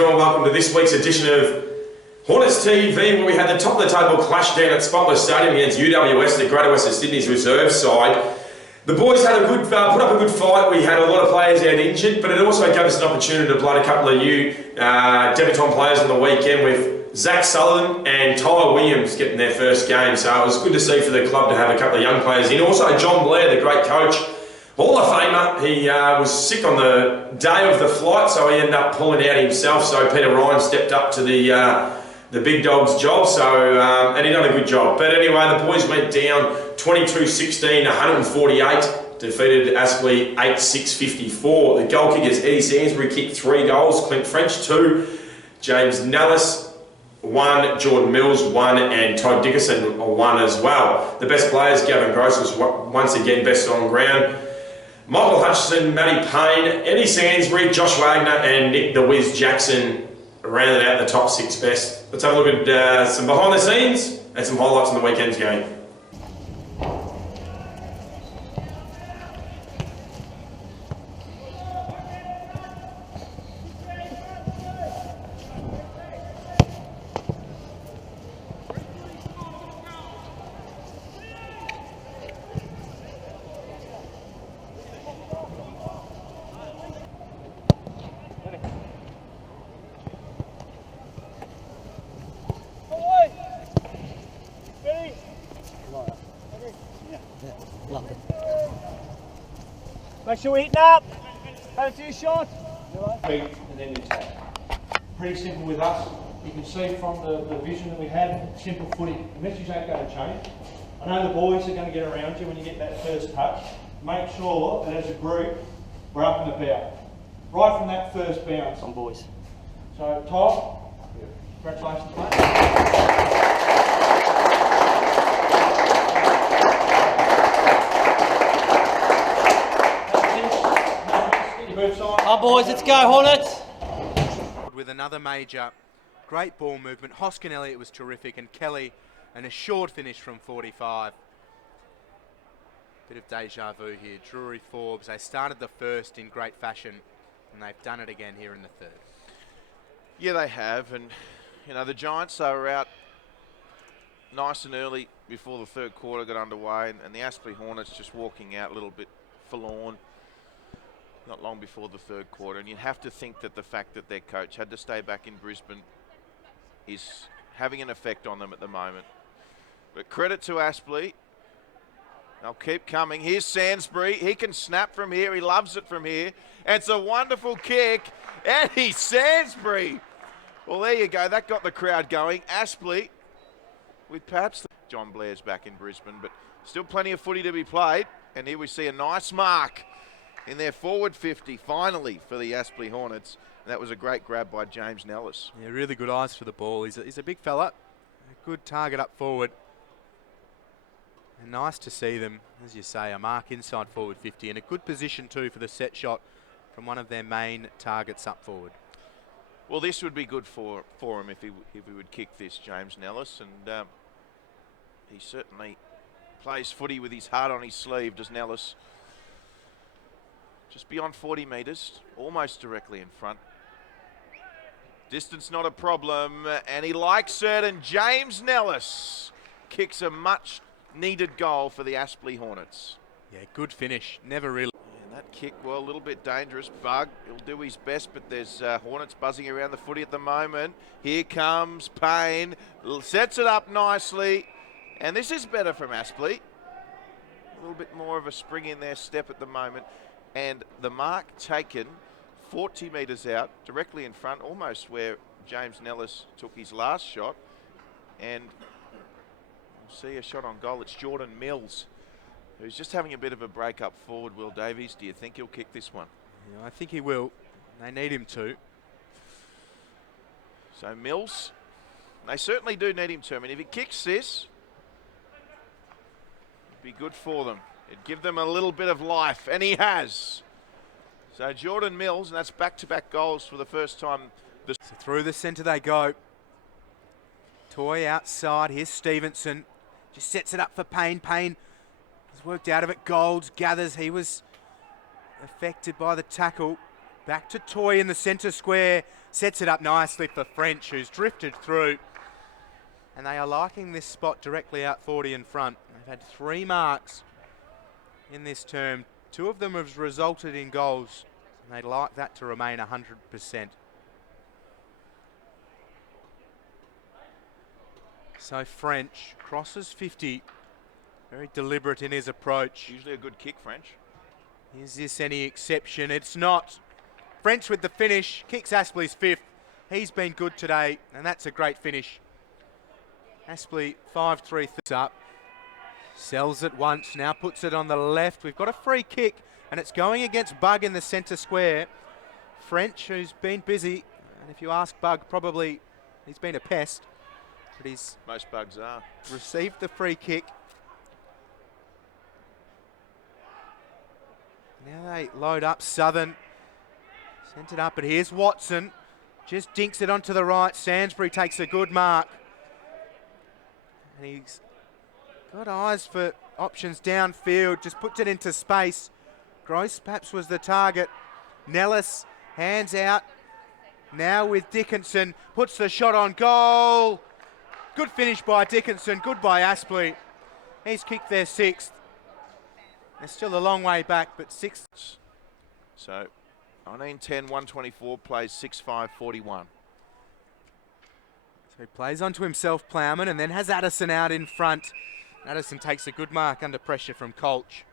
gentlemen, welcome to this week's edition of Hornets TV, where we had the top of the table clash down at Spotless Stadium against GWS, the Greater Western Sydney's reserve side. The boys had put up a good fight. We had a lot of players out injured, but it also gave us an opportunity to blood a couple of new debutant players on the weekend with Zach Sullivan and Tyler Williams getting their first game. So it was good to see for the club to have a couple of young players in. Also, John Blair, the great coach, Hall of Famer. He was sick on the day of the flight, so he ended up pulling out himself. So Peter Ryan stepped up to the big dog's job. So and he done a good job. But anyway, the boys went down 22-16, 148. Defeated Aspley 8-6-54. The goal kickers Eddie Sainsbury kicked 3 goals. Clint French 2. James Nellis 1, Jordan Mills 1, and Todd Dickerson 1 as well. The best players, Gavin Gross was once again best on ground. Michael Hutchison, Matty Payne, Eddie Sainsbury, Josh Wagner and Nick the Wiz Jackson rounded out the top 6 best. Let's have a look at some behind the scenes and some highlights from the weekend's game. Make sure we're hitting up. Have a few shots. And then you tap. Pretty simple with us. You can see from the vision that we had, simple footy. The message ain't going to change. I know the boys are going to get around you when you get that first touch. Make sure that as a group, we're up and about. Right from that first bounce. On boys. So, Todd, congratulations, mate. On boys, let's go Hornets! With another major, great ball movement. Hoskin Elliott was terrific, and Kelly an assured finish from 45. Bit of deja vu here. Drury Forbes, they started the first in great fashion, and they've done it again here in the third. Yeah, they have, and you know the Giants, they were out nice and early before the third quarter got underway, and the Aspley Hornets just walking out a little bit forlorn not long before the third quarter. And you have to think that the fact that their coach had to stay back in Brisbane is having an effect on them at the moment. But credit to Aspley. They'll keep coming. Here's Sainsbury. He can snap from here. He loves it from here. And it's a wonderful kick. Eddie Sainsbury. Well, there you go. That got the crowd going. Aspley, with perhaps John Blair's back in Brisbane, but still plenty of footy to be played. And here we see a nice mark in their forward 50, finally, for the Aspley Hornets. And that was a great grab by James Nellis. Yeah, really good eyes for the ball. He's a big fella. A good target up forward. And nice to see them, as you say, a mark inside forward 50, and a good position too for the set shot from one of their main targets up forward. Well, this would be good for him if he would kick this, James Nellis. And he certainly plays footy with his heart on his sleeve, does Nellis. Just beyond 40 metres, almost directly in front. Distance not a problem, and he likes it, and James Nellis kicks a much needed goal for the Aspley Hornets. Yeah, good finish. Never really. And that kick, well, a little bit dangerous. Bug, he'll do his best, but there's Hornets buzzing around the footy at the moment. Here comes Payne, sets it up nicely, and this is better from Aspley. A little bit more of a spring in their step at the moment. And the mark taken 40 metres out, directly in front, almost where James Nellis took his last shot. And we'll see a shot on goal. It's Jordan Mills, who's just having a bit of a break up forward. Will Davies, do you think he'll kick this one? Yeah, I think he will. They need him to. So Mills, they certainly do need him to. I mean, if he kicks this, it'd be good for them. It'd give them a little bit of life, and he has. So Jordan Mills, and that's back-to-back goals for the first time. So through the centre they go. Toy outside. Here's Stevenson. Just sets it up for Payne. Payne has worked out of it. Golds gathers. He was affected by the tackle. Back to Toy in the centre square. Sets it up nicely for French, who's drifted through. And they are liking this spot directly out 40 in front. They've had 3 marks in this term. 2 of them have resulted in goals. And they'd like that to remain 100%. So French crosses 50. Very deliberate in his approach. Usually a good kick, French. Is this any exception? It's not. French with the finish, kicks Aspley's 5th. He's been good today, and that's a great finish. Aspley 5-3 up. Sells it once, now puts it on the left. We've got a free kick, and it's going against Bug in the centre square. French, who's been busy, and if you ask Bug, probably he's been a pest, but he's most Bugs are. Received the free kick. Now they load up Southern. Sent it up, but here's Watson. Just dinks it onto the right. Sainsbury takes a good mark. And he's got eyes for options downfield. Just puts it into space. Gross perhaps was the target. Nellis, hands out. Now with Dickinson. Puts the shot on goal. Good finish by Dickinson. Good by Aspley. He's kicked their 6th. They're still a long way back, but 6th. So 19-10, 124, plays 6-5, 41. So he plays onto himself, Plowman, and then has Addison out in front. Addison takes a good mark under pressure from Colch.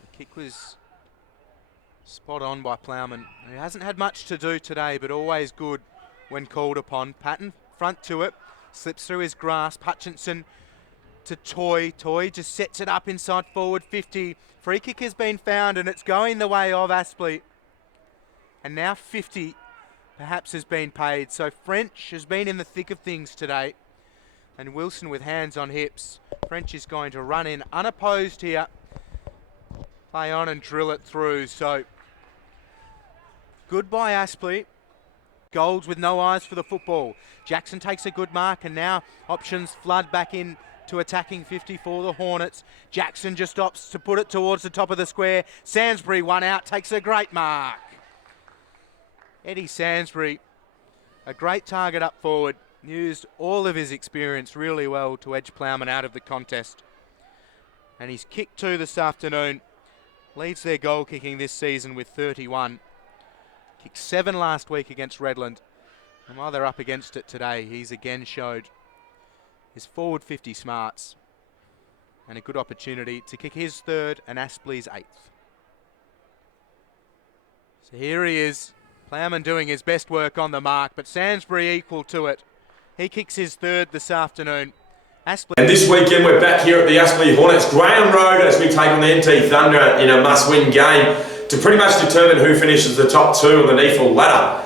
The kick was spot on by Plowman. He hasn't had much to do today, but always good when called upon. Patton front to it, slips through his grasp. Hutchinson to Toy. Toy just sets it up inside forward 50. Free kick has been found, and it's going the way of Aspley. And now 50 perhaps has been paid. So French has been in the thick of things today. And Wilson with hands on hips. French is going to run in unopposed here. Play on and drill it through. So good by Aspley. Golds with no eyes for the football. Jackson takes a good mark, and now options flood back in to attacking 50 for the Hornets. Jackson just opts to put it towards the top of the square. Sainsbury one out, takes a great mark. Eddie Sainsbury, a great target up forward. Used all of his experience really well to edge Plowman out of the contest. And he's kicked 2 this afternoon. Leads their goal kicking this season with 31. Kicked 7 last week against Redland. And while they're up against it today, he's again showed his forward 50 smarts and a good opportunity to kick his 3rd and Aspley's 8th. So here he is, Plowman doing his best work on the mark, but Sainsbury equal to it. He kicks his 3rd this afternoon. Aspley. And this weekend we're back here at the Aspley Hornets Graham Road as we take on the NT Thunder in a must-win game to pretty much determine who finishes the top 2 on the NEFL ladder.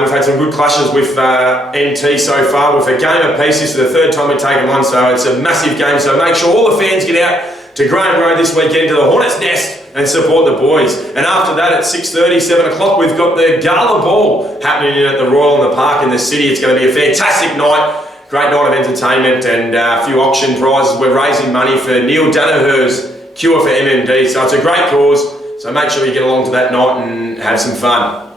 We've had some good clashes with NT so far. With a game apiece, this is the 3rd time we've taken one, so it's a massive game. So make sure all the fans get out to Graham Road this weekend to the Hornets Nest and support the boys. And after that at 6:30, 7 o'clock, we've got the Gala Ball happening at the Royal in the Park in the city. It's going to be a fantastic night. Great night of entertainment and a few auction prizes. We're raising money for Neil Danaher's Cure for MMD. So it's a great cause. So make sure you get along to that night and have some fun.